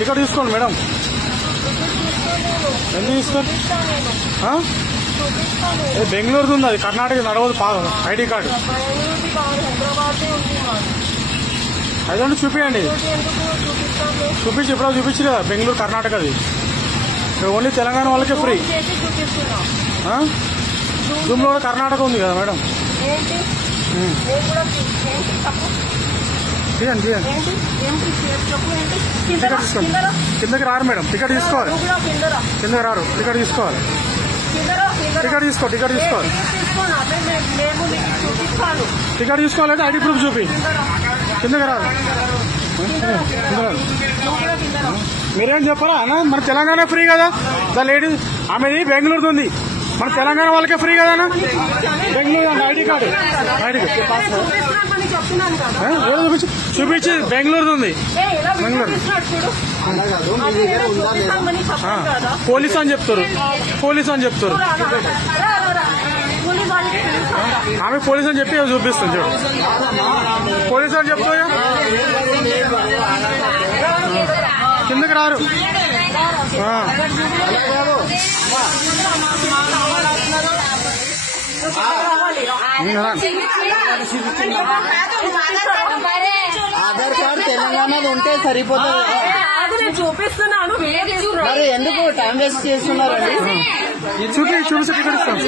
Ticket తీసుకోండి madam. ఎందుకు తీసుకోండి? బెంగళూరుది ఉంది, అది కర్ణాటక నడవదు. ఐడి కార్డు అదండి, చూపించండి. చూపించి ఇప్పుడు చూపించి కదా, బెంగళూరు కర్ణాటకది. ఓన్లీ తెలంగాణ వాళ్ళకే ఫ్రీ. జూమ్లో కూడా కర్ణాటక ఉంది కదా మేడం. తీయండి తీయండి. టికెట్ తీసుకోండి. కిందకి రారు మేడం, టికెట్ తీసుకోవాలి. కిందకి రారు, టికెట్ తీసుకోవాలి. టికెట్ తీసుకోవాలి. టికెట్ తీసుకోవాలంటే ఐడి ప్రూఫ్ చూపి. కిందకి రారు. మీరేం చెప్పారా అన్న? మన తెలంగాణ ఫ్రీ కదా. ద లేడీ ఆమెది బెంగళూరుది ఉంది, మన తెలంగాణ వాళ్ళకే ఫ్రీ కదా అన్న. బెంగళూరు అంటే ఐడి కార్డు చూపించి బెంగళూరుది ఉంది. బెంగళూరు పోలీస్ అని చెప్తారు. ఆమె పోలీస్ అని చెప్పి చూపిస్తుంది చూడు. పోలీస్ అని చెప్తా. కిందకి రారు. ఆధార్ కార్డు తెలంగాణలో ఉంటే సరిపోతుంది. చూపిస్తున్నాను, మరి ఎందుకు టైం వేస్ట్ చేస్తున్నారండి? చూపించి టికెట్ ఇస్తాం.